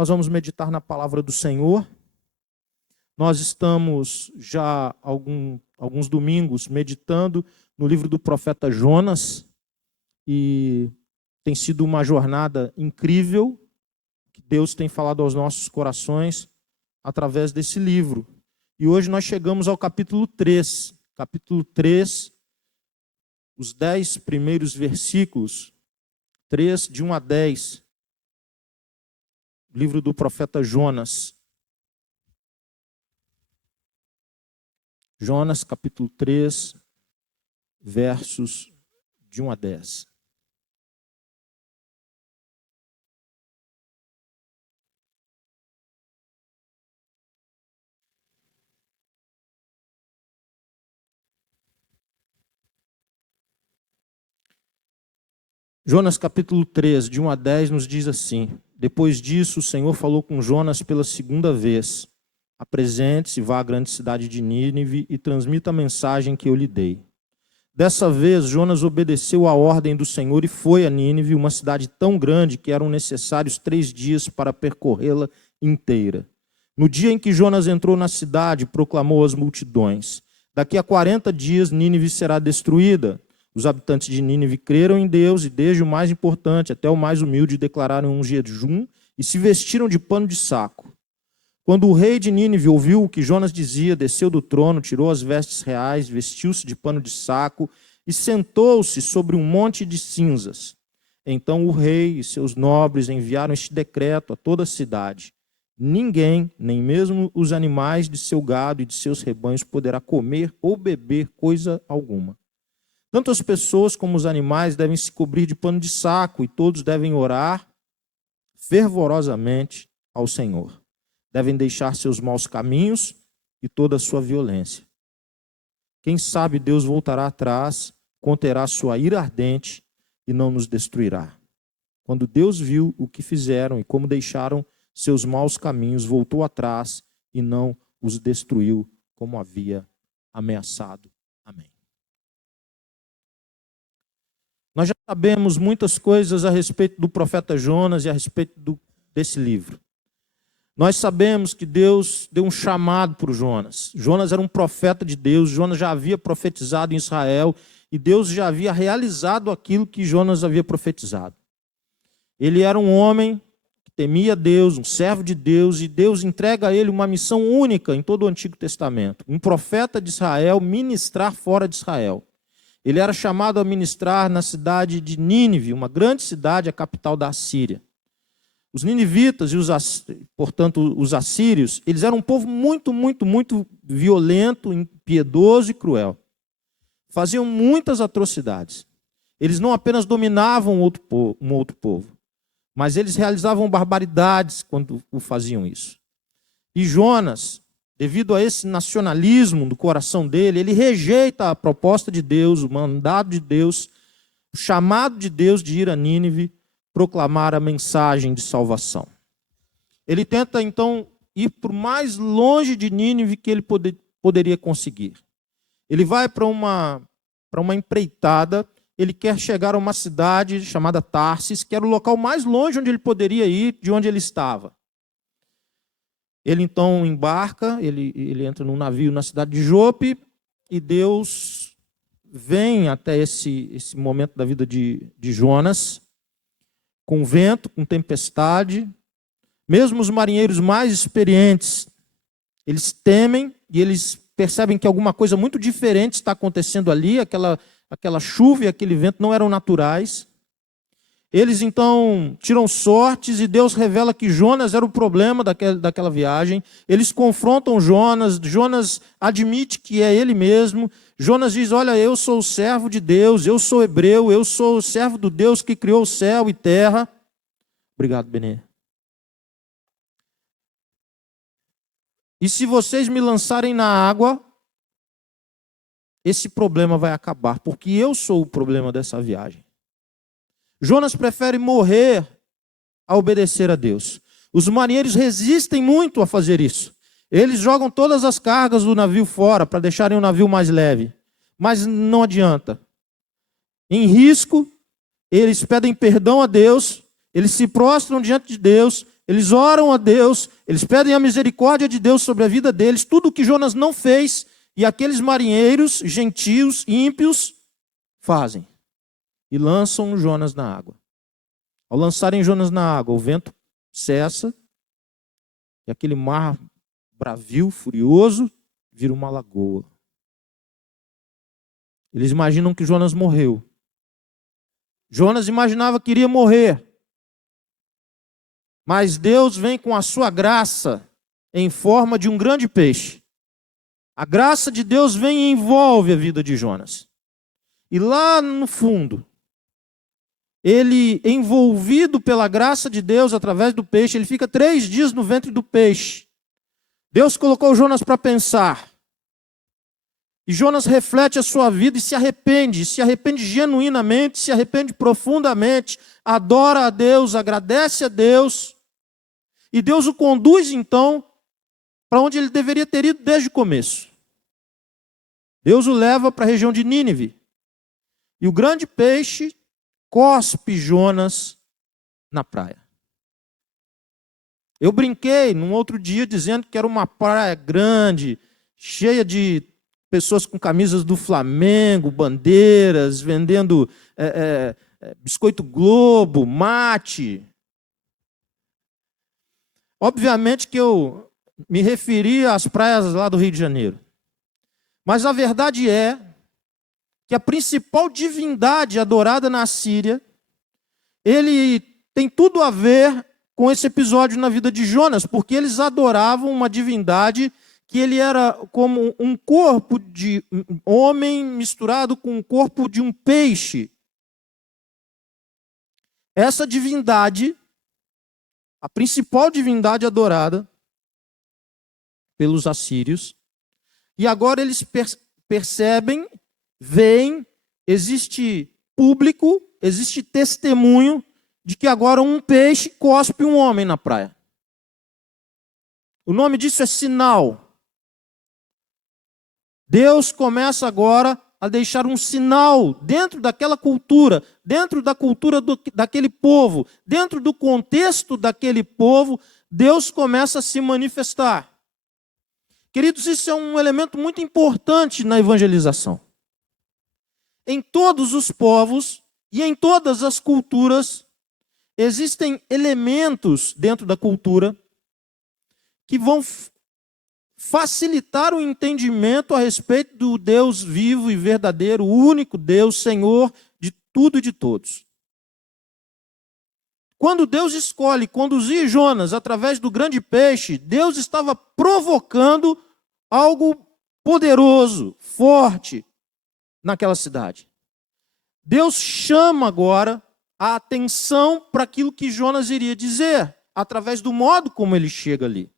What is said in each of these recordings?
Nós vamos meditar na palavra do Senhor. Nós estamos já alguns domingos meditando no livro do profeta Jonas e tem sido uma jornada incrível que Deus tem falado aos nossos corações através desse livro. E hoje nós chegamos ao capítulo 3. Capítulo 3, os 10 primeiros versículos, 3, de 1 a 10. Livro do profeta Jonas. Jonas, capítulo 3, versos de 1 a 10. Jonas, capítulo 3, de 1 a 10, nos diz assim: Depois disso, o Senhor falou com Jonas pela segunda vez. Apresente-se, vá à grande cidade de Nínive e transmita a mensagem que eu lhe dei. Dessa vez, Jonas obedeceu à ordem do Senhor e foi a Nínive, uma cidade tão grande que eram necessários 3 dias para percorrê-la inteira. No dia em que Jonas entrou na cidade, proclamou às multidões: Daqui a 40 dias Nínive será destruída. Os habitantes de Nínive creram em Deus e desde o mais importante até o mais humilde declararam um jejum e se vestiram de pano de saco. Quando o rei de Nínive ouviu o que Jonas dizia, desceu do trono, tirou as vestes reais, vestiu-se de pano de saco e sentou-se sobre um monte de cinzas. Então o rei e seus nobres enviaram este decreto a toda a cidade: Ninguém, nem mesmo os animais de seu gado e de seus rebanhos, poderá comer ou beber coisa alguma. Tanto as pessoas como os animais devem se cobrir de pano de saco e todos devem orar fervorosamente ao Senhor. Devem deixar seus maus caminhos e toda a sua violência. Quem sabe Deus voltará atrás, conterá sua ira ardente e não nos destruirá. Quando Deus viu o que fizeram e como deixaram seus maus caminhos, voltou atrás e não os destruiu como havia ameaçado. Amém. Nós já sabemos muitas coisas a respeito do profeta Jonas e a respeito desse livro. Nós sabemos que Deus deu um chamado para o Jonas. Jonas era um profeta de Deus, Jonas já havia profetizado em Israel e Deus já havia realizado aquilo que Jonas havia profetizado. Ele era um homem que temia Deus, um servo de Deus, e Deus entrega a ele uma missão única em todo o Antigo Testamento. Um profeta de Israel ministrar fora de Israel. Ele era chamado a ministrar na cidade de Nínive, uma grande cidade, a capital da Assíria. Os ninivitas e portanto os assírios, eles eram um povo muito violento, impiedoso e cruel. Faziam muitas atrocidades. Eles não apenas dominavam um outro povo, mas eles realizavam barbaridades quando faziam isso. E Jonas, devido a esse nacionalismo do coração dele, ele rejeita a proposta de Deus, o mandado de Deus, o chamado de Deus de ir a Nínive, proclamar a mensagem de salvação. Ele tenta, então, ir para o mais longe de Nínive que ele poderia conseguir. Ele vai para uma empreitada, ele quer chegar a uma cidade chamada Tarsis, que era o local mais longe onde ele poderia ir de onde ele estava. Ele então embarca, ele entra num navio na cidade de Jope e Deus vem até esse momento da vida de Jonas, com vento, com tempestade. Mesmo os marinheiros mais experientes, eles temem e eles percebem que alguma coisa muito diferente está acontecendo ali, aquela chuva e aquele vento não eram naturais. Eles então tiram sortes e Deus revela que Jonas era o problema daquela viagem. Eles confrontam Jonas, Jonas admite que é ele mesmo. Jonas diz: olha, eu sou o servo de Deus, eu sou hebreu, eu sou o servo do Deus que criou o céu e terra. Obrigado, Benê. E se vocês me lançarem na água, esse problema vai acabar, porque eu sou o problema dessa viagem. Jonas prefere morrer a obedecer a Deus. Os marinheiros resistem muito a fazer isso. Eles jogam todas as cargas do navio fora para deixarem o navio mais leve. Mas não adianta. Em risco, eles pedem perdão a Deus, eles se prostram diante de Deus, eles oram a Deus, eles pedem a misericórdia de Deus sobre a vida deles, tudo o que Jonas não fez, e aqueles marinheiros, gentios, ímpios, fazem. E lançam Jonas na água. Ao lançarem Jonas na água, o vento cessa, e aquele mar bravio, furioso, vira uma lagoa. Eles imaginam que Jonas morreu. Jonas imaginava que iria morrer. Mas Deus vem com a sua graça em forma de um grande peixe. A graça de Deus vem e envolve a vida de Jonas. E lá no fundo, ele, envolvido pela graça de Deus através do peixe, ele fica 3 dias no ventre do peixe. Deus colocou Jonas para pensar. E Jonas reflete a sua vida e se arrepende genuinamente, se arrepende profundamente, adora a Deus, agradece a Deus. E Deus o conduz, então, para onde ele deveria ter ido desde o começo. Deus o leva para a região de Nínive. E o grande peixe cospe Jonas na praia. Eu brinquei num outro dia dizendo que era uma praia grande, cheia de pessoas com camisas do Flamengo, bandeiras, vendendo biscoito Globo, mate. Obviamente que eu me referi às praias lá do Rio de Janeiro. Mas a verdade é que a principal divindade adorada na Síria, ele tem tudo a ver com esse episódio na vida de Jonas, porque eles adoravam uma divindade que ele era como um corpo de homem misturado com um corpo de um peixe. Essa divindade, a principal divindade adorada pelos assírios, e agora eles percebem, veem, existe público, existe testemunho de que agora um peixe cospe um homem na praia. O nome disso é sinal. Deus começa agora a deixar um sinal dentro daquela cultura, dentro da cultura daquele povo, dentro do contexto daquele povo, Deus começa a se manifestar. Queridos, isso é um elemento muito importante na evangelização. Em todos os povos e em todas as culturas, existem elementos dentro da cultura que vão facilitar o entendimento a respeito do Deus vivo e verdadeiro, o único Deus, Senhor de tudo e de todos. Quando Deus escolhe conduzir Jonas através do grande peixe, Deus estava provocando algo poderoso, forte naquela cidade. Deus chama agora a atenção para aquilo que Jonas iria dizer, através do modo como ele chega ali.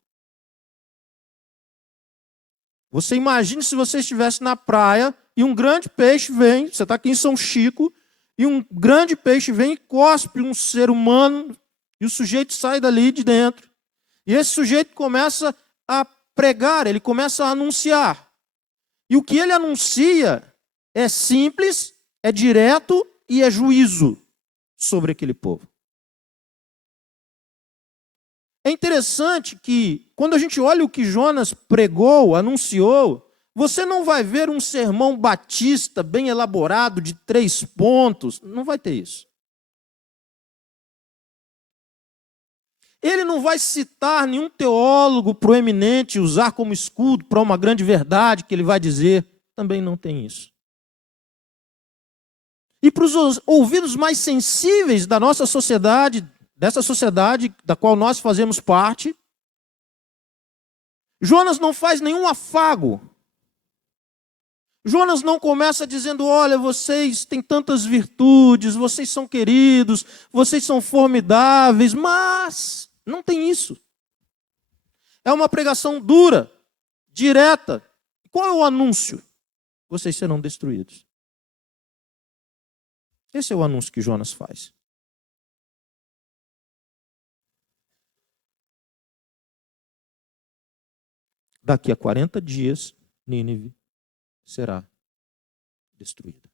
Você imagine se você estivesse na praia e um grande peixe vem, você está aqui em São Chico, e um grande peixe vem e cospe um ser humano, e o sujeito sai dali de dentro. E esse sujeito começa a pregar, ele começa a anunciar. E o que ele anuncia é simples, é direto e é juízo sobre aquele povo. É interessante que, quando a gente olha o que Jonas pregou, anunciou, você não vai ver um sermão batista bem elaborado, de 3 pontos. Não vai ter isso. Ele não vai citar nenhum teólogo proeminente, usar como escudo para uma grande verdade que ele vai dizer. Também não tem isso. E para os ouvidos mais sensíveis da nossa sociedade, dessa sociedade da qual nós fazemos parte, Jonas não faz nenhum afago. Jonas não começa dizendo, olha, vocês têm tantas virtudes, vocês são queridos, vocês são formidáveis, mas não tem isso. É uma pregação dura, direta. Qual é o anúncio? Vocês serão destruídos. Esse é o anúncio que Jonas faz. Daqui a 40 dias, Nínive será destruída.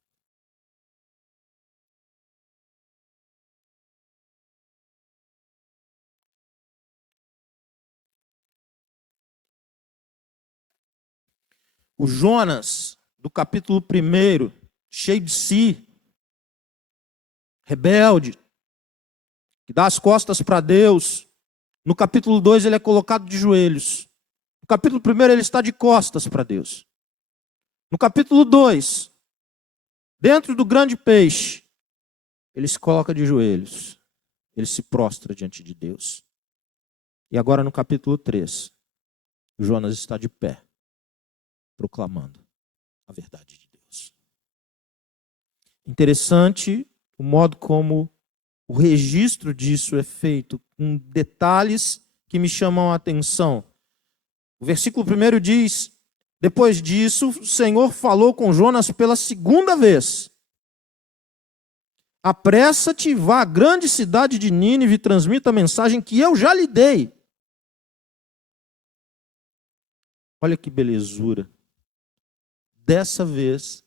O Jonas, do capítulo 1, cheio de si, rebelde, que dá as costas para Deus. No capítulo 2 ele é colocado de joelhos. No capítulo 1 ele está de costas para Deus. No capítulo 2, dentro do grande peixe, ele se coloca de joelhos. Ele se prostra diante de Deus. E agora no capítulo 3, Jonas está de pé, proclamando a verdade de Deus. Interessante o modo como o registro disso é feito, com detalhes que me chamam a atenção. O versículo 1 diz: depois disso, o Senhor falou com Jonas pela segunda vez. Apressa-te, vá à grande cidade de Nínive e transmita a mensagem que eu já lhe dei. Olha que belezura. Dessa vez,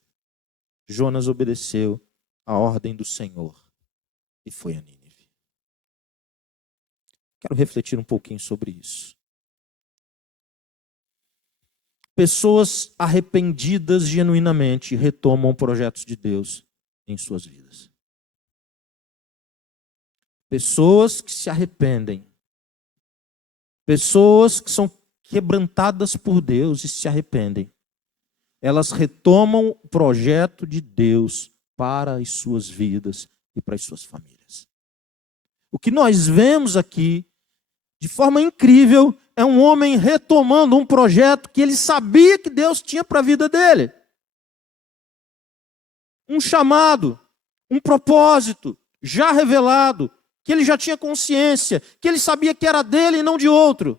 Jonas obedeceu a ordem do Senhor e foi a Nínive. Quero refletir um pouquinho sobre isso. Pessoas arrependidas genuinamente retomam projetos de Deus em suas vidas. Pessoas que se arrependem. Pessoas que são quebrantadas por Deus e se arrependem. Elas retomam o projeto de Deus para as suas vidas e para as suas famílias. O que nós vemos aqui, de forma incrível, é um homem retomando um projeto que ele sabia que Deus tinha para a vida dele. Um chamado, um propósito já revelado, que ele já tinha consciência, que ele sabia que era dele e não de outro.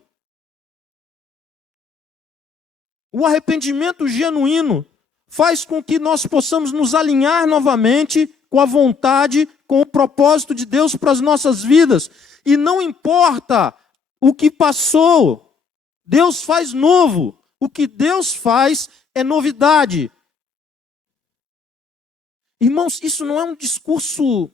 O arrependimento genuíno faz com que nós possamos nos alinhar novamente com a vontade, com o propósito de Deus para as nossas vidas. E não importa o que passou, Deus faz novo. O que Deus faz é novidade. Irmãos, isso não é um discurso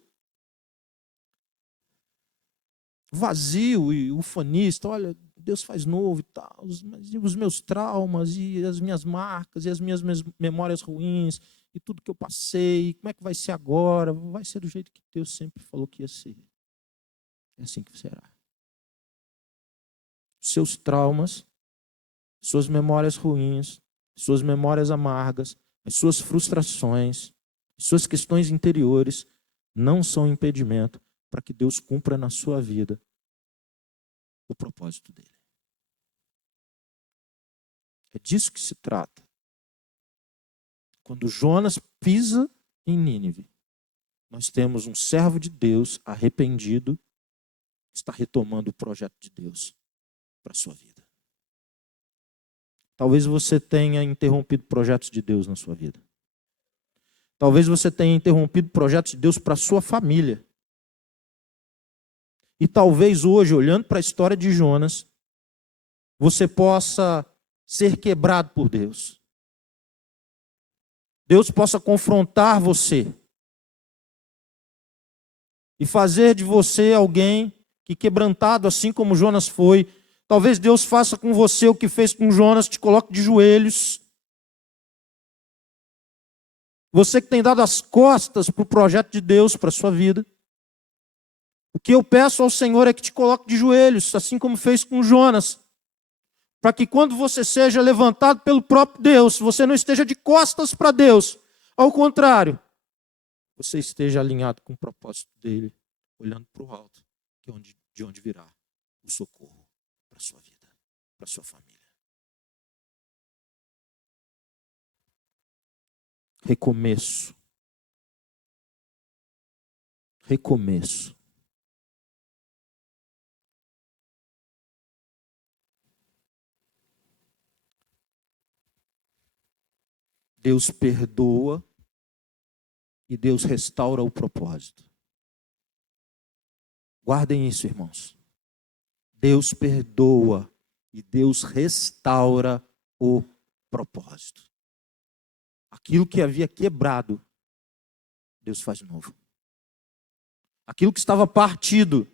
vazio e ufanista. Olha, Deus faz novo e tal, mas os meus traumas e as minhas marcas e as minhas memórias ruins e tudo que eu passei, como é que vai ser agora? Vai ser do jeito que Deus sempre falou que ia ser. É assim que será. Seus traumas, suas memórias ruins, suas memórias amargas, as suas frustrações, suas questões interiores não são impedimento para que Deus cumpra na sua vida o propósito dele. É disso que se trata. Quando Jonas pisa em Nínive, nós temos um servo de Deus arrependido, que está retomando o projeto de Deus para a sua vida. Talvez você tenha interrompido projetos de Deus na sua vida. Talvez você tenha interrompido projetos de Deus para a sua família. E talvez hoje, olhando para a história de Jonas, você possa ser quebrado por Deus. Deus possa confrontar você e fazer de você alguém que, quebrantado assim como Jonas foi, talvez Deus faça com você o que fez com Jonas, te coloque de joelhos. Você que tem dado as costas para o projeto de Deus para a sua vida. O que eu peço ao Senhor é que te coloque de joelhos, assim como fez com Jonas. Para que quando você seja levantado pelo próprio Deus, você não esteja de costas para Deus. Ao contrário, você esteja alinhado com o propósito dele, olhando para o alto, que é de onde virá o socorro para a sua vida, para a sua família. Recomeço. Recomeço. Deus perdoa e Deus restaura o propósito. Guardem isso, irmãos. Deus perdoa e Deus restaura o propósito. Aquilo que havia quebrado, Deus faz novo. Aquilo que estava partido,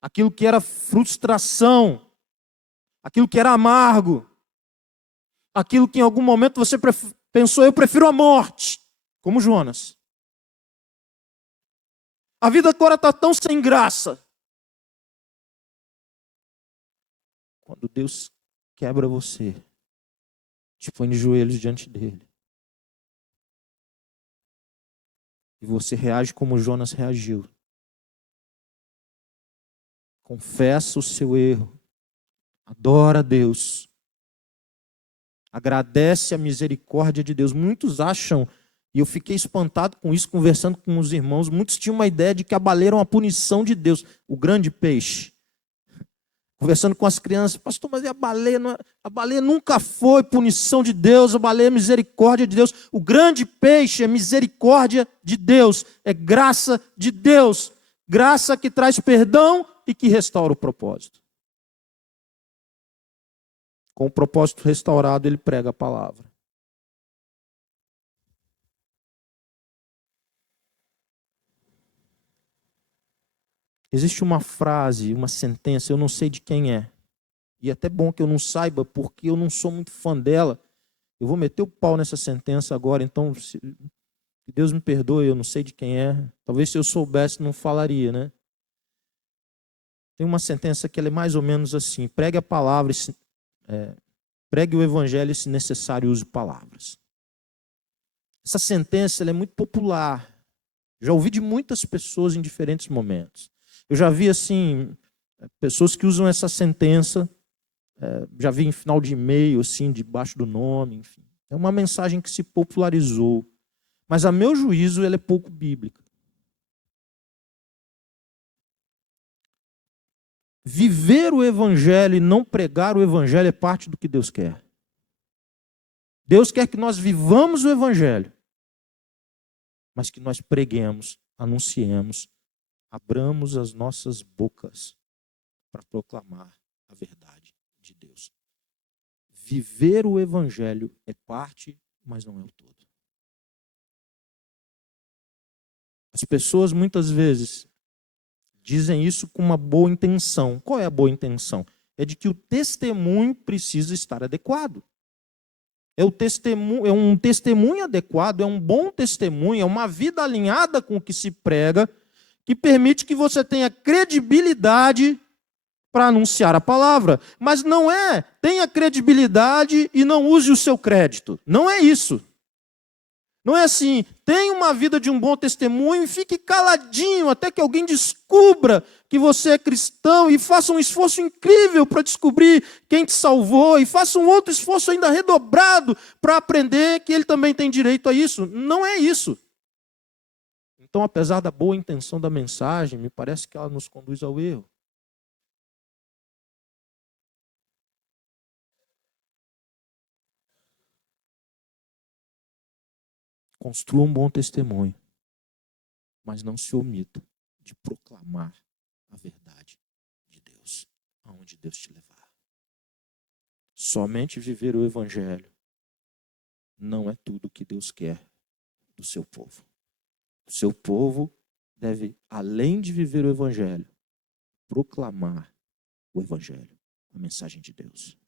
aquilo que era frustração, aquilo que era amargo, aquilo que em algum momento você pensou, eu prefiro a morte, como Jonas. A vida agora está tão sem graça. Quando Deus quebra você, te põe de joelhos diante dele. E você reage como Jonas reagiu. Confessa o seu erro. Adora a Deus. Agradece a misericórdia de Deus. Muitos acham, e eu fiquei espantado com isso, conversando com os irmãos, muitos tinham uma ideia de que a baleia era uma punição de Deus, o grande peixe. Conversando com as crianças, pastor, mas a baleia, a baleia nunca foi punição de Deus, a baleia é misericórdia de Deus. O grande peixe é misericórdia de Deus, é graça de Deus. Graça que traz perdão e que restaura o propósito. Com o propósito restaurado, ele prega a palavra. Existe uma frase, uma sentença, eu não sei de quem é. E é até bom que eu não saiba, porque eu não sou muito fã dela. Eu vou meter o pau nessa sentença agora, então, se Deus me perdoe, eu não sei de quem é. Talvez se eu soubesse, não falaria, né? Tem uma sentença que ela é mais ou menos assim: pregue a palavra, pregue o evangelho e, se necessário, use palavras. Essa sentença ela é muito popular. Já ouvi de muitas pessoas em diferentes momentos. Eu já vi, assim, pessoas que usam essa sentença, já vi em final de e-mail, assim, debaixo do nome, enfim. É uma mensagem que se popularizou. Mas, a meu juízo, ela é pouco bíblica. Viver o evangelho e não pregar o evangelho é parte do que Deus quer. Deus quer que nós vivamos o evangelho, mas que nós preguemos, anunciemos, abramos as nossas bocas para proclamar a verdade de Deus. Viver o evangelho é parte, mas não é o todo. As pessoas muitas vezes dizem isso com uma boa intenção. Qual é a boa intenção? É de que o testemunho precisa estar adequado. É um testemunho adequado, é um bom testemunho, é uma vida alinhada com o que se prega, que permite que você tenha credibilidade para anunciar a palavra. Mas não é, tenha credibilidade e não use o seu crédito. Não é isso. Não é assim, tenha uma vida de um bom testemunho e fique caladinho até que alguém descubra que você é cristão e faça um esforço incrível para descobrir quem te salvou e faça um outro esforço ainda redobrado para aprender que ele também tem direito a isso. Não é isso. Então, apesar da boa intenção da mensagem, me parece que ela nos conduz ao erro. Construa um bom testemunho, mas não se omita de proclamar a verdade de Deus, aonde Deus te levar. Somente viver o evangelho não é tudo o que Deus quer do seu povo. O seu povo deve, além de viver o evangelho, proclamar o evangelho, a mensagem de Deus.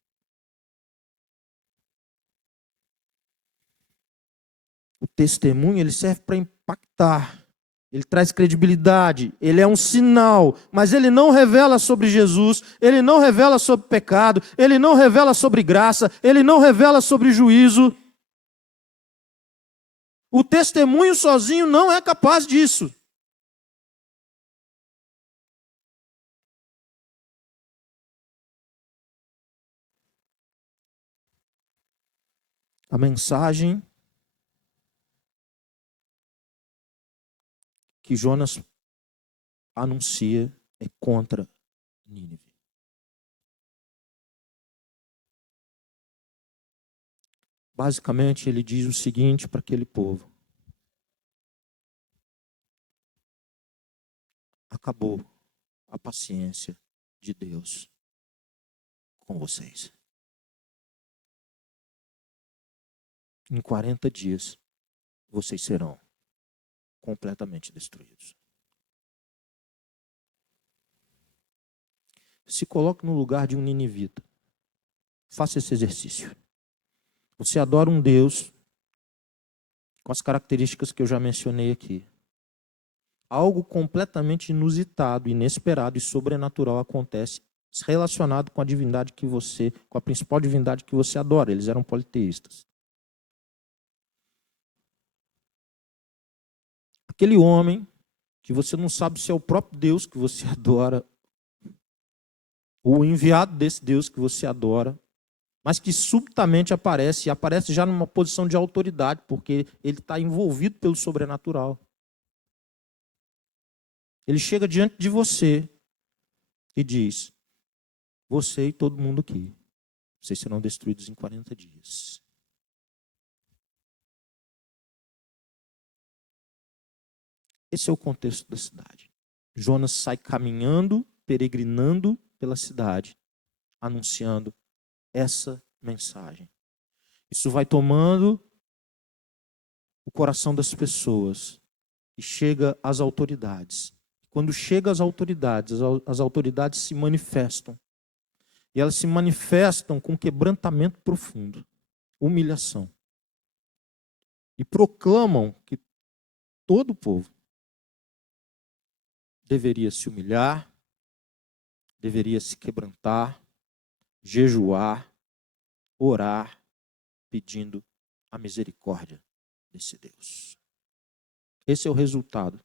O testemunho ele serve para impactar, ele traz credibilidade, ele é um sinal, mas ele não revela sobre Jesus, ele não revela sobre pecado, ele não revela sobre graça, ele não revela sobre juízo. O testemunho sozinho não é capaz disso. A mensagem que Jonas anuncia é contra Nínive. Basicamente, ele diz o seguinte para aquele povo: acabou a paciência de Deus com vocês. Em 40 dias, vocês serão completamente destruídos. Se coloque no lugar de um ninivita. Faça esse exercício. Você adora um Deus com as características que eu já mencionei aqui. Algo completamente inusitado, inesperado e sobrenatural acontece relacionado com a divindade com a principal divindade que você adora. Eles eram politeístas. Aquele homem que você não sabe se é o próprio Deus que você adora, ou o enviado desse Deus que você adora, mas que subitamente aparece, e aparece já numa posição de autoridade, porque ele está envolvido pelo sobrenatural. Ele chega diante de você e diz: você e todo mundo aqui, vocês serão destruídos em 40 dias. Esse é o contexto da cidade. Jonas sai caminhando, peregrinando pela cidade, anunciando essa mensagem. Isso vai tomando o coração das pessoas e chega às autoridades. Quando chega às autoridades, as autoridades se manifestam. E elas se manifestam com quebrantamento profundo, humilhação. E proclamam que todo o povo deveria se humilhar, deveria se quebrantar, jejuar, orar, pedindo a misericórdia desse Deus. Esse é o resultado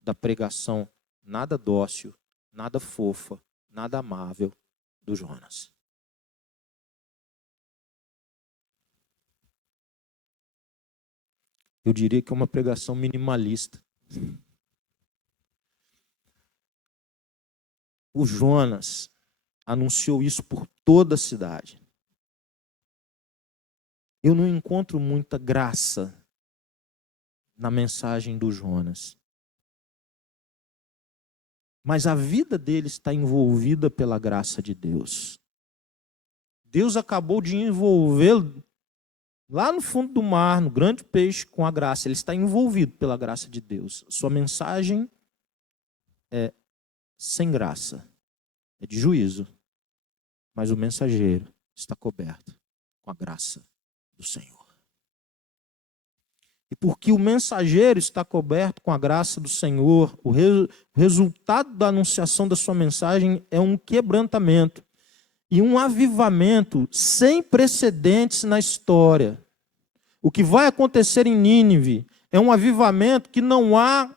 da pregação nada dócil, nada fofa, nada amável do Jonas. Eu diria que é uma pregação minimalista. O Jonas anunciou isso por toda a cidade. Eu não encontro muita graça na mensagem do Jonas. Mas a vida dele está envolvida pela graça de Deus. Deus acabou de envolvê-lo lá no fundo do mar, no grande peixe, com a graça. Ele está envolvido pela graça de Deus. Sua mensagem é sem graça, é de juízo. Mas o mensageiro está coberto com a graça do Senhor. E porque o mensageiro está coberto com a graça do Senhor, o resultado da anunciação da sua mensagem é um quebrantamento e um avivamento sem precedentes na história. O que vai acontecer em Nínive é um avivamento que não há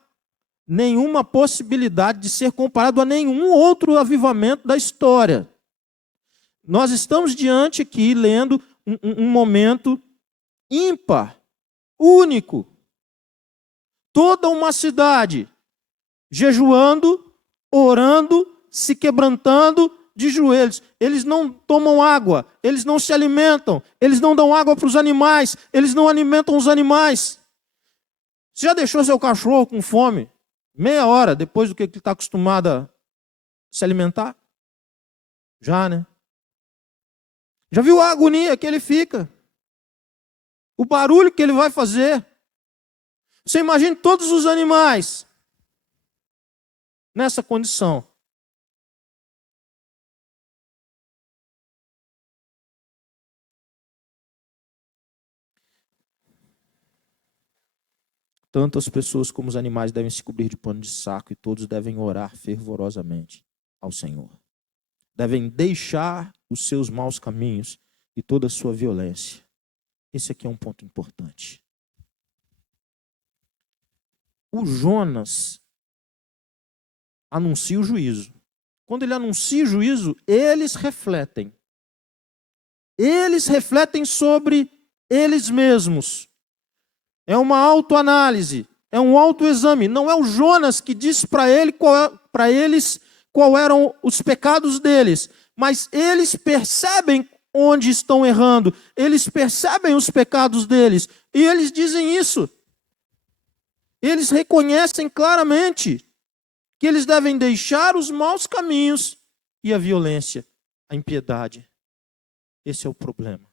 nenhuma possibilidade de ser comparado a nenhum outro avivamento da história. Nós estamos diante aqui, lendo um momento ímpar, único. Toda uma cidade jejuando, orando, se quebrantando de joelhos. Eles não tomam água, eles não se alimentam, eles não dão água para os animais, eles não alimentam os animais. Você já deixou seu cachorro com fome? Meia hora depois do que ele está acostumado a se alimentar? Já, né? Já viu a agonia que ele fica? O barulho que ele vai fazer? Você imagina todos os animais nessa condição. Tanto as pessoas como os animais devem se cobrir de pano de saco e todos devem orar fervorosamente ao Senhor. Devem deixar os seus maus caminhos e toda a sua violência. Esse aqui é um ponto importante. O Jonas anuncia o juízo. Quando ele anuncia o juízo, eles refletem. Eles refletem sobre eles mesmos. É uma autoanálise, é um autoexame. Não é o Jonas que diz para eles qual eram os pecados deles, mas eles percebem onde estão errando, eles percebem os pecados deles, e eles dizem isso. Eles reconhecem claramente que eles devem deixar os maus caminhos e a violência, a impiedade. Esse é o problema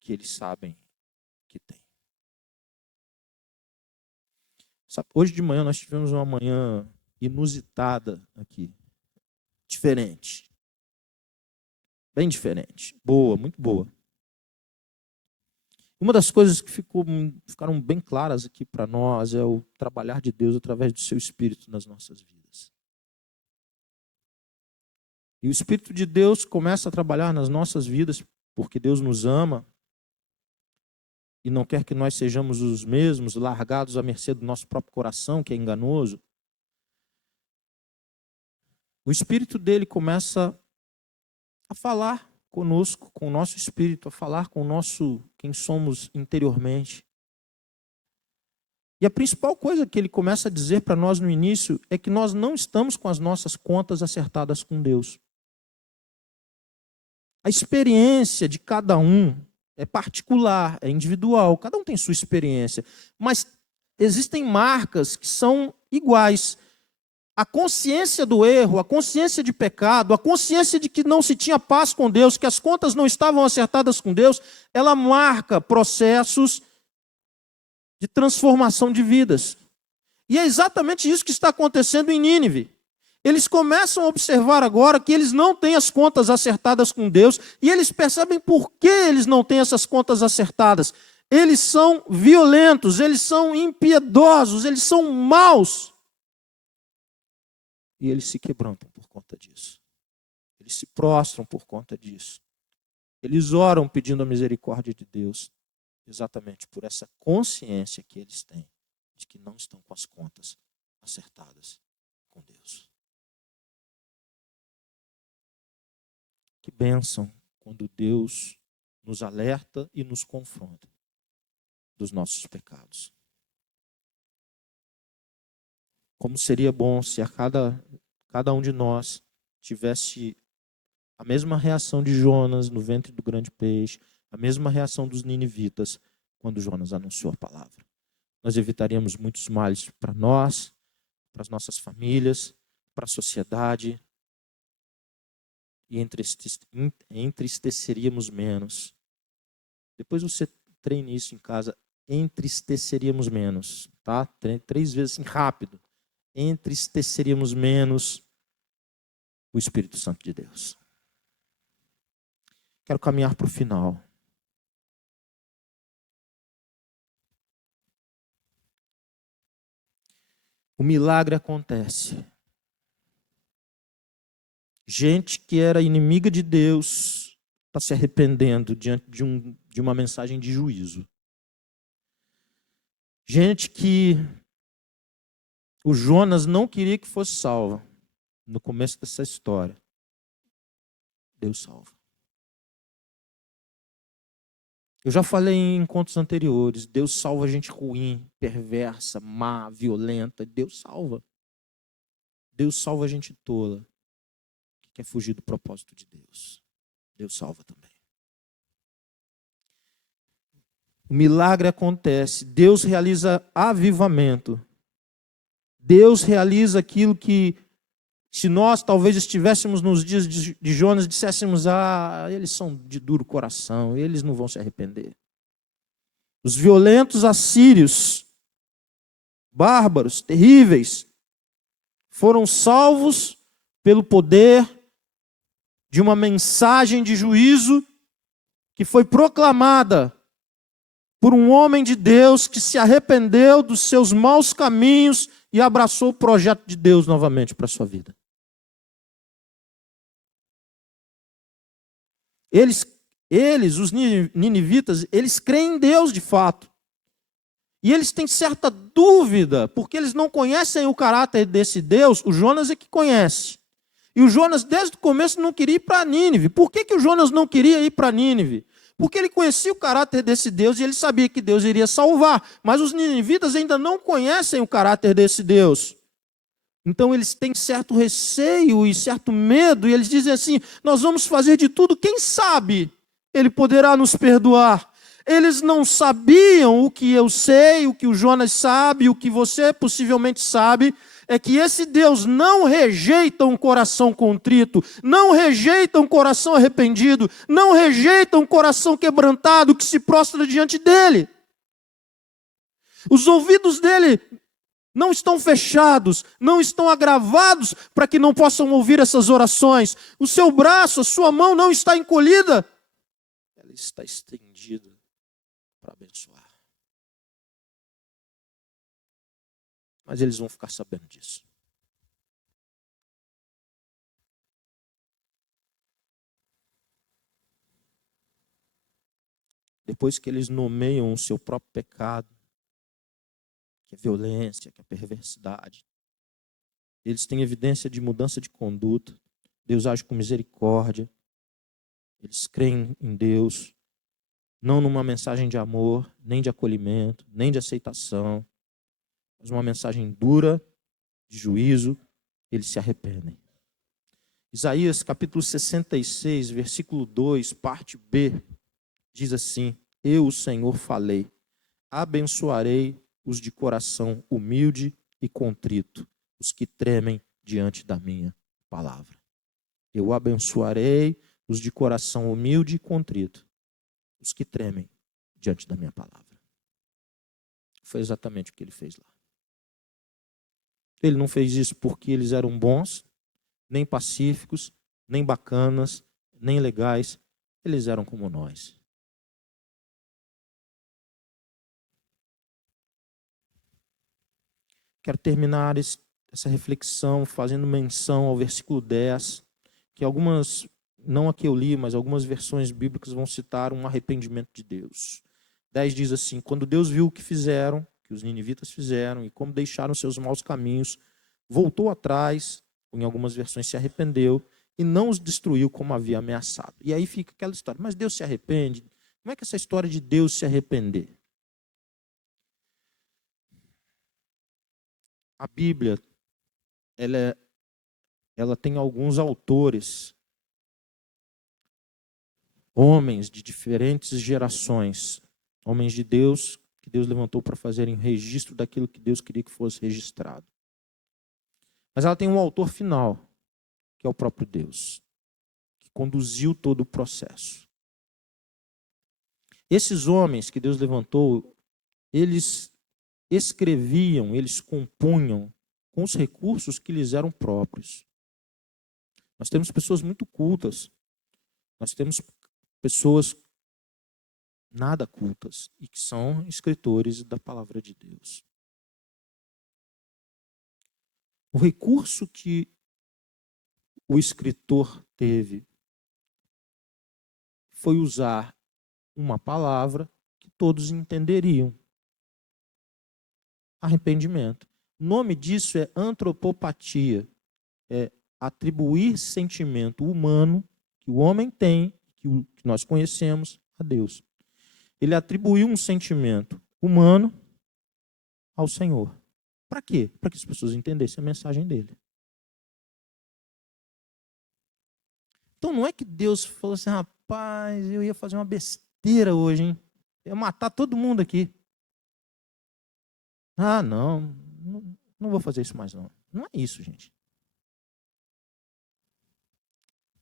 que eles sabem que tem. Sabe, hoje de manhã nós tivemos uma manhã inusitada aqui. Diferente. Bem diferente. Boa, muito boa. Uma das coisas que ficaram bem claras aqui para nós é o trabalhar de Deus através do seu Espírito nas nossas vidas. E o Espírito de Deus começa a trabalhar nas nossas vidas porque Deus nos ama e não quer que nós sejamos os mesmos, largados à mercê do nosso próprio coração, que é enganoso. O Espírito dele começa a falar conosco, com o nosso espírito, a falar com o nosso, quem somos interiormente. E a principal coisa que ele começa a dizer para nós no início é que nós não estamos com as nossas contas acertadas com Deus. A experiência de cada um é particular, é individual, cada um tem sua experiência, mas existem marcas que são iguais. A consciência do erro, a consciência de pecado, a consciência de que não se tinha paz com Deus, que as contas não estavam acertadas com Deus, ela marca processos de transformação de vidas. E é exatamente isso que está acontecendo em Nínive. Eles começam a observar agora que eles não têm as contas acertadas com Deus, e eles percebem por que eles não têm essas contas acertadas. Eles são violentos, eles são impiedosos, eles são maus. E eles se quebrantam por conta disso. Eles se prostram por conta disso. Eles oram pedindo a misericórdia de Deus, exatamente por essa consciência que eles têm de que não estão com as contas acertadas com Deus. Que bênção quando Deus nos alerta e nos confronta dos nossos pecados. Como seria bom se cada um de nós tivesse a mesma reação de Jonas no ventre do grande peixe, a mesma reação dos ninivitas quando Jonas anunciou a palavra. Nós evitaríamos muitos males para nós, para as nossas famílias, para a sociedade, e entristeceríamos menos. Depois você treine isso em casa, entristeceríamos menos, tá? 3 vezes assim, rápido. Entristeceríamos menos o Espírito Santo de Deus. Quero caminhar para o final. O milagre acontece. Gente que era inimiga de Deus está se arrependendo diante de uma mensagem de juízo. Gente que o Jonas não queria que fosse salva. No começo dessa história, Deus salva. Eu já falei em encontros anteriores, Deus salva gente ruim, perversa, má, violenta. Deus salva. Deus salva gente tola, que quer fugir do propósito de Deus. Deus salva também. O milagre acontece, Deus realiza avivamento. Deus realiza aquilo que, se nós talvez estivéssemos nos dias de Jonas, disséssemos, eles são de duro coração, eles não vão se arrepender. Os violentos assírios, bárbaros, terríveis, foram salvos pelo poder de uma mensagem de juízo que foi proclamada por um homem de Deus que se arrependeu dos seus maus caminhos e abraçou o projeto de Deus novamente para a sua vida. Eles, os ninivitas, eles creem em Deus de fato. E eles têm certa dúvida, porque eles não conhecem o caráter desse Deus. O Jonas é que conhece. E o Jonas, desde o começo, não queria ir para Nínive. Por que o Jonas não queria ir para Nínive? Porque ele conhecia o caráter desse Deus e ele sabia que Deus iria salvar. Mas os ninivitas ainda não conhecem o caráter desse Deus. Então eles têm certo receio e certo medo. E eles dizem assim, nós vamos fazer de tudo. Quem sabe ele poderá nos perdoar. Eles não sabiam o que eu sei, o que o Jonas sabe, o que você possivelmente sabe. É que esse Deus não rejeita um coração contrito, não rejeita um coração arrependido, não rejeita um coração quebrantado que se prostra diante dele. Os ouvidos dele não estão fechados, não estão agravados para que não possam ouvir essas orações. O seu braço, a sua mão não está encolhida, ela está estendida para abençoar. Mas eles vão ficar sabendo disso. Depois que eles nomeiam o seu próprio pecado, que é violência, que é perversidade, eles têm evidência de mudança de conduta. Deus age com misericórdia. Eles creem em Deus, não numa mensagem de amor, nem de acolhimento, nem de aceitação, mas uma mensagem dura, de juízo. Eles se arrependem. Isaías capítulo 66, versículo 2, parte B, diz assim: eu, o Senhor, falei, abençoarei os de coração humilde e contrito, os que tremem diante da minha palavra. Eu abençoarei os de coração humilde e contrito, os que tremem diante da minha palavra. Foi exatamente o que ele fez lá. Ele não fez isso porque eles eram bons, nem pacíficos, nem bacanas, nem legais. Eles eram como nós. Quero terminar essa reflexão fazendo menção ao versículo 10, que algumas, não a que eu li, mas algumas versões bíblicas vão citar um arrependimento de Deus. 10 diz assim: quando Deus viu o que fizeram, que os ninivitas fizeram, e como deixaram seus maus caminhos, voltou atrás, em algumas versões se arrependeu, e não os destruiu como havia ameaçado. E aí fica aquela história, mas Deus se arrepende? Como é que essa história de Deus se arrepender? A Bíblia, ela tem alguns autores, homens de diferentes gerações, homens de Deus, que Deus levantou para fazerem registro daquilo que Deus queria que fosse registrado. Mas ela tem um autor final, que é o próprio Deus, que conduziu todo o processo. Esses homens que Deus levantou, eles escreviam, eles compunham com os recursos que lhes eram próprios. Nós temos pessoas muito cultas, nós temos pessoas nada cultas e que são escritores da palavra de Deus. O recurso que o escritor teve foi usar uma palavra que todos entenderiam: arrependimento. O nome disso é antropopatia, é atribuir sentimento humano que o homem tem, que nós conhecemos, a Deus. Ele atribuiu um sentimento humano ao Senhor. Para quê? Para que as pessoas entendessem a mensagem dele. Então não é que Deus falou assim: rapaz, eu ia fazer uma besteira hoje, hein? Eu ia matar todo mundo aqui. Ah, não vou fazer isso mais não. Não é isso, gente.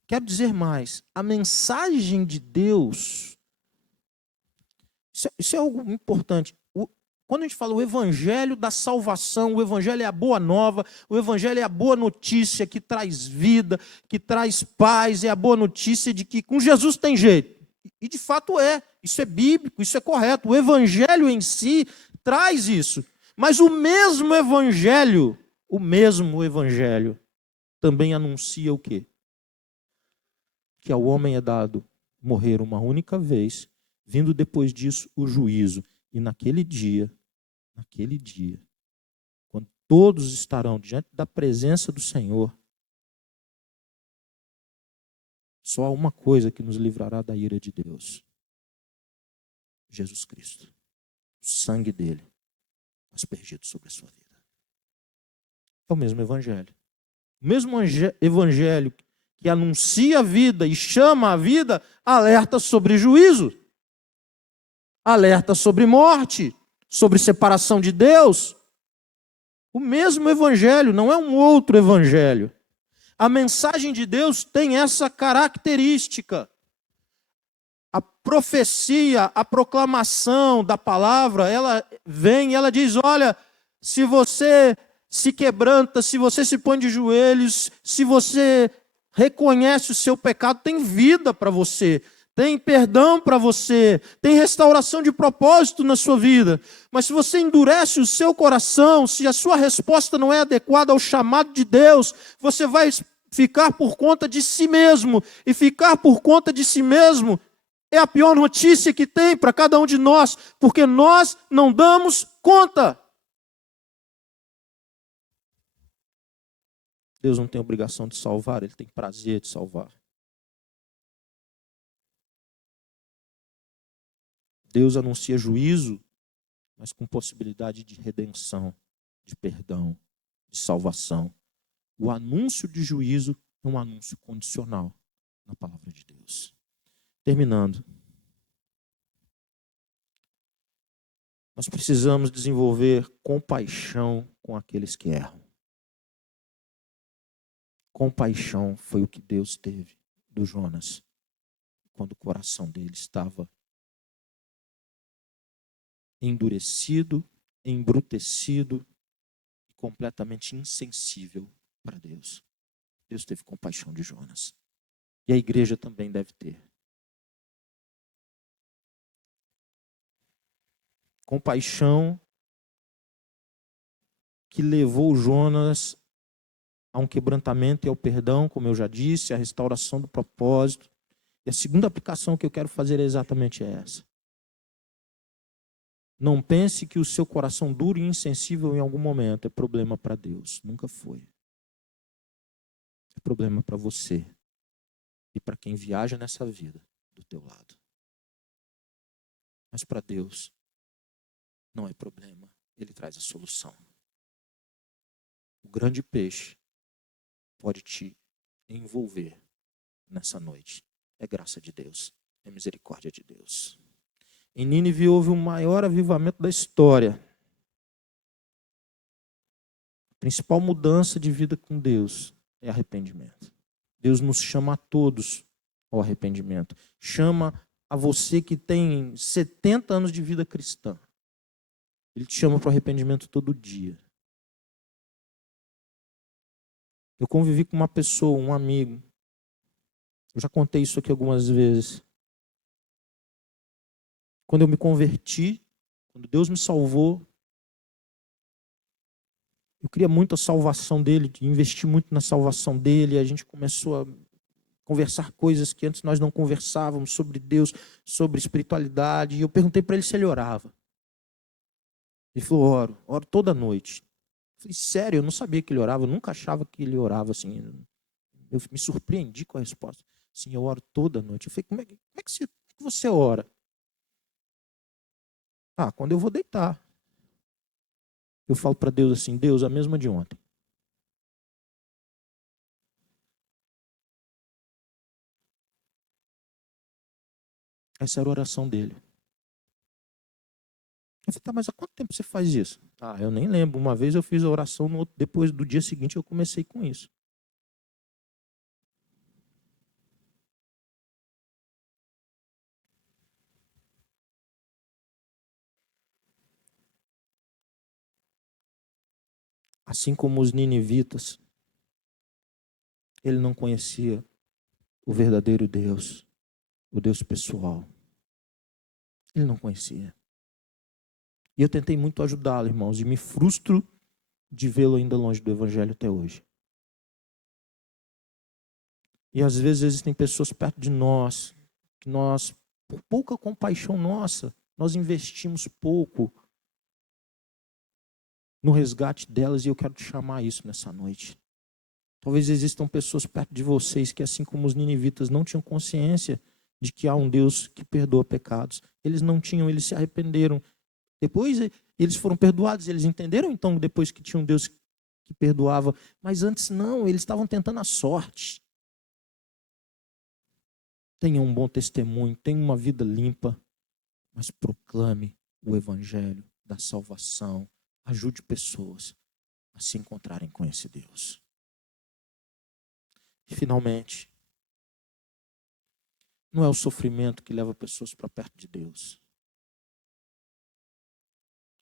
Quero dizer mais, a mensagem de Deus, isso é algo importante. Quando a gente fala o evangelho da salvação, o evangelho é a boa nova, o evangelho é a boa notícia que traz vida, que traz paz, é a boa notícia de que com Jesus tem jeito. E de fato é, isso é bíblico, isso é correto. O evangelho em si traz isso. Mas o mesmo evangelho também anuncia o quê? Que ao homem é dado morrer uma única vez, vindo depois disso o juízo. E naquele dia, quando todos estarão diante da presença do Senhor, só há uma coisa que nos livrará da ira de Deus: Jesus Cristo. O sangue dele aspergido sobre a sua vida. É o mesmo evangelho. O mesmo evangelho que anuncia a vida e chama a vida, alerta sobre juízo, alerta sobre morte, sobre separação de Deus. O mesmo evangelho, não é um outro evangelho. A mensagem de Deus tem essa característica. A profecia, a proclamação da palavra, ela vem e ela diz: olha, se você se quebranta, se você se põe de joelhos, se você reconhece o seu pecado, tem vida para você, tem perdão para você, tem restauração de propósito na sua vida. Mas se você endurece o seu coração, se a sua resposta não é adequada ao chamado de Deus, você vai ficar por conta de si mesmo. E ficar por conta de si mesmo é a pior notícia que tem para cada um de nós, porque nós não damos conta. Deus não tem obrigação de salvar, Ele tem prazer de salvar. Deus anuncia juízo, mas com possibilidade de redenção, de perdão, de salvação. O anúncio de juízo é um anúncio condicional na palavra de Deus. Terminando. Nós precisamos desenvolver compaixão com aqueles que erram. Compaixão foi o que Deus teve do Jonas, quando o coração dele estava endurecido, embrutecido e completamente insensível para Deus. Deus teve compaixão de Jonas. E a igreja também deve ter. Compaixão que levou Jonas a um quebrantamento e ao perdão, como eu já disse, a restauração do propósito. E a segunda aplicação que eu quero fazer é exatamente essa. Não pense que o seu coração duro e insensível em algum momento é problema para Deus. Nunca foi. É problema para você e para quem viaja nessa vida do teu lado. Mas para Deus não é problema. Ele traz a solução. O grande peixe pode te envolver nessa noite. É graça de Deus. É misericórdia de Deus. Em Nínive houve o maior avivamento da história. A principal mudança de vida com Deus é arrependimento. Deus nos chama a todos ao arrependimento. Chama a você que tem 70 anos de vida cristã. Ele te chama para o arrependimento todo dia. Eu convivi com uma pessoa, um amigo. Eu já contei isso aqui algumas vezes. Quando eu me converti, quando Deus me salvou, eu queria muito a salvação dele, investi muito na salvação dele, a gente começou a conversar coisas que antes nós não conversávamos, sobre Deus, sobre espiritualidade, e eu perguntei para ele se ele orava. Ele falou, oro toda noite. Eu falei, sério, eu não sabia que ele orava, eu nunca achava que ele orava assim. Eu me surpreendi com a resposta. Sim, eu oro toda noite. Eu falei, como é que você ora? Quando eu vou deitar. Eu falo para Deus assim, Deus, a mesma de ontem. Essa era a oração dele. Eu falei, mas há quanto tempo você faz isso? Eu nem lembro. Uma vez eu fiz a oração, depois do dia seguinte eu comecei com isso. Assim como os ninivitas, ele não conhecia o verdadeiro Deus, o Deus pessoal. Ele não conhecia. E eu tentei muito ajudá-lo, irmãos, e me frustro de vê-lo ainda longe do Evangelho até hoje. E às vezes existem pessoas perto de nós, que nós, por pouca compaixão nossa, nós investimos pouco no resgate delas, e eu quero te chamar isso nessa noite. Talvez existam pessoas perto de vocês que, assim como os ninivitas, não tinham consciência de que há um Deus que perdoa pecados. Eles não tinham, eles se arrependeram. Depois eles foram perdoados, eles entenderam então depois que tinha um Deus que perdoava. Mas antes não, eles estavam tentando a sorte. Tenha um bom testemunho, tenha uma vida limpa, mas proclame o Evangelho da salvação. Ajude pessoas a se encontrarem com esse Deus. E finalmente, não é o sofrimento que leva pessoas para perto de Deus.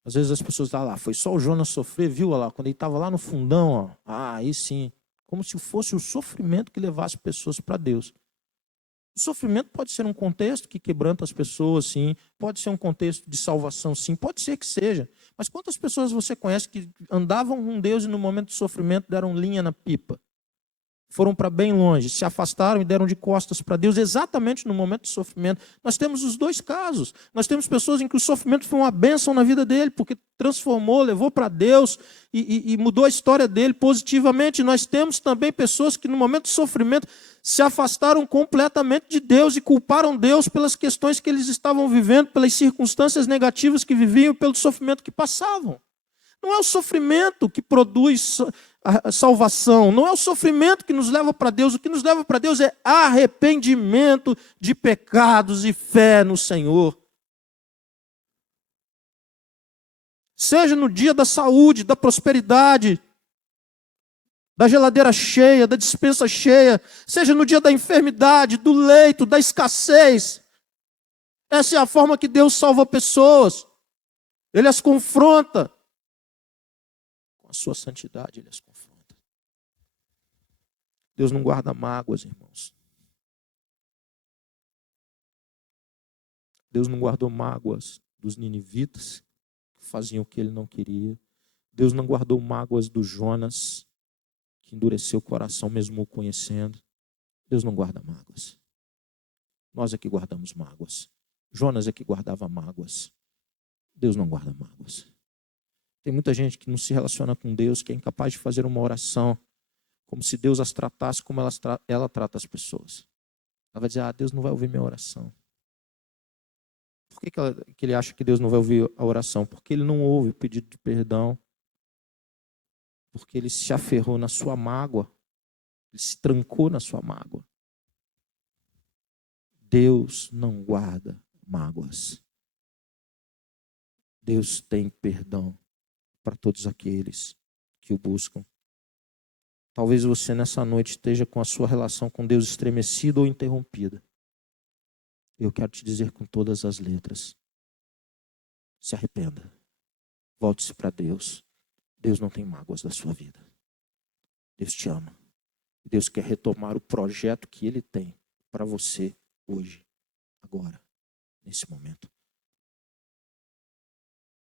Às vezes as pessoas estão lá, foi só o Jonas sofrer, viu lá, quando ele estava lá no fundão, aí sim, como se fosse o sofrimento que levasse pessoas para Deus. O sofrimento pode ser um contexto que quebranta as pessoas, sim. Pode ser um contexto de salvação, sim. Pode ser que seja. Mas quantas pessoas você conhece que andavam com Deus e no momento do sofrimento deram linha na pipa? Foram para bem longe, se afastaram e deram de costas para Deus exatamente no momento do sofrimento. Nós temos os dois casos. Nós temos pessoas em que o sofrimento foi uma bênção na vida dele, porque transformou, levou para Deus e mudou a história dele positivamente. Nós temos também pessoas que no momento do sofrimento se afastaram completamente de Deus e culparam Deus pelas questões que eles estavam vivendo, pelas circunstâncias negativas que viviam, pelo sofrimento que passavam. Não é o sofrimento que produz a salvação, não é o sofrimento que nos leva para Deus. O que nos leva para Deus é arrependimento de pecados e fé no Senhor. Seja no dia da saúde, da prosperidade, da geladeira cheia, da despensa cheia, seja no dia da enfermidade, do leito, da escassez. Essa é a forma que Deus salva pessoas. Ele as confronta. Com a sua santidade, Ele as confronta. Deus não guarda mágoas, irmãos. Deus não guardou mágoas dos ninivitas, que faziam o que Ele não queria. Deus não guardou mágoas do Jonas, que endureceu o coração mesmo o conhecendo. Deus não guarda mágoas. Nós é que guardamos mágoas. Jonas é que guardava mágoas. Deus não guarda mágoas. Tem muita gente que não se relaciona com Deus, que é incapaz de fazer uma oração, como se Deus as tratasse como ela trata as pessoas. Ela vai dizer, Deus não vai ouvir minha oração. Por que ele acha que Deus não vai ouvir a oração? Porque ele não ouve o pedido de perdão. Porque ele se aferrou na sua mágoa. Ele se trancou na sua mágoa. Deus não guarda mágoas. Deus tem perdão para todos aqueles que o buscam. Talvez você nessa noite esteja com a sua relação com Deus estremecida ou interrompida. Eu quero te dizer com todas as letras: se arrependa. Volte-se para Deus. Deus não tem mágoas da sua vida. Deus te ama. Deus quer retomar o projeto que Ele tem para você hoje, agora, nesse momento.